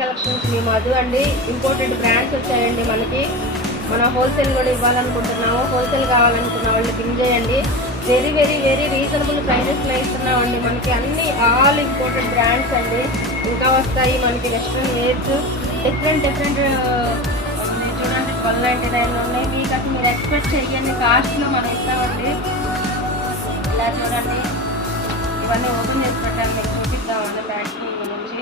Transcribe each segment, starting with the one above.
Collections మీ మధు అండి. Imported brands వచ్చాయండి మనకి. మనం హోల్సేల్ కూడా ఇవ్వాలనుకుంటున్నాము. హోల్సేల్ కావాలనుకున్న వాళ్ళు పింగ్ చేయండి. వెరీ వెరీ వెరీ రీజనబుల్ ప్రైజెస్లో ఇస్తున్నామండి. మనకి అన్ని ఆల్ ఇంపోర్టెడ్ బ్రాండ్స్ అండి. ఇంకా వస్తాయి మనకి వెస్ట్రన్ వేర్స్ డిఫరెంట్ చూడండి 1299 ఉన్నాయి. మీకు అసలు మీరు ఎక్స్పెక్ట్ చేయని కాస్ట్లో మనం ఇస్తామండి. ఇలా చూడండి, ఇవన్నీ ఓపెన్ చేసి పెట్టాలి, మీకు చూపిద్దామండి ప్యాకింగ్ నుంచి.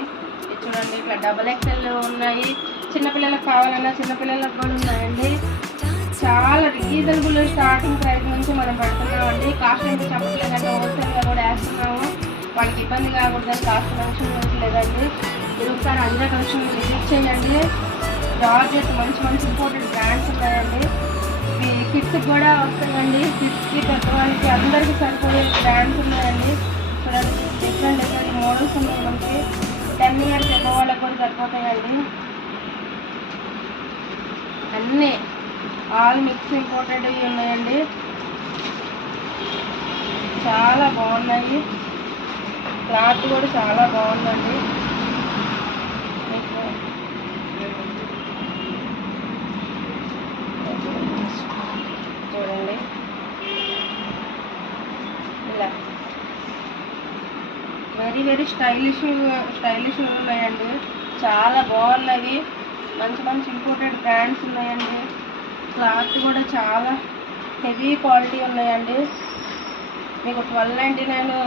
చూడండి ఇట్లా XXL ఉన్నాయి. చిన్నపిల్లలకు కావాలన్నా చిన్నపిల్లలకు కూడా ఉన్నాయండి. చాలా రీజనబుల్ స్టార్టింగ్ ప్రైస్ నుంచి మనం పెడుతున్నామండి. కాస్ట్ ఎంత చెప్పట్లేదంటే హోల్సేల్గా కూడా వేస్తున్నాము. వాళ్ళకి ఇబ్బంది కాకూడదని కాస్ట్ కలెక్షన్ లేదండి. మీరు ఒకసారి అందరూ కలెక్షన్ విజిట్ చేయండి. జార్జెట్ మంచి ఇంపోర్టెడ్ బ్రాండ్స్ ఉన్నాయండి. కిడ్స్కి కూడా వస్తాయండి. కిడ్స్కి పెద్దవాళ్ళకి అందరికీ సరిపోయే బ్రాండ్స్ ఉన్నాయండి. చూడండి డిఫరెంట్ మోడల్స్ ఉన్నాయి మనకి. 10 years ఎన్నో వాళ్ళకి కూడా సరిపోతాయండి. అన్నీ ఆల్ మిక్స్ ఇంపోర్టెడ్ ఉన్నాయండి. చాలా బాగున్నాయి. క్లాత్ కూడా చాలా బాగుందండి. చూడండి ఇలా వెరీ వెరీ స్టైలిష్ ఉన్నాయండి. చాలా బాగున్నవి. మంచి ఇంపోర్టెడ్ బ్రాండ్స్ ఉన్నాయండి. క్లాత్ కూడా చాలా హెవీ క్వాలిటీ ఉన్నాయండి. మీకు 1299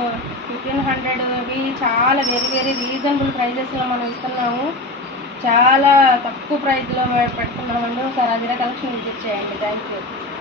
1500 చాలా వెరీ వెరీ రీజనబుల్ ప్రైజెస్లో మనం ఇస్తున్నాము. చాలా తక్కువ ప్రైస్లో పెడుతున్నామండి. ఒకసారి అదిరా కలెక్షన్ విజిట్ చేయండి. Thank you.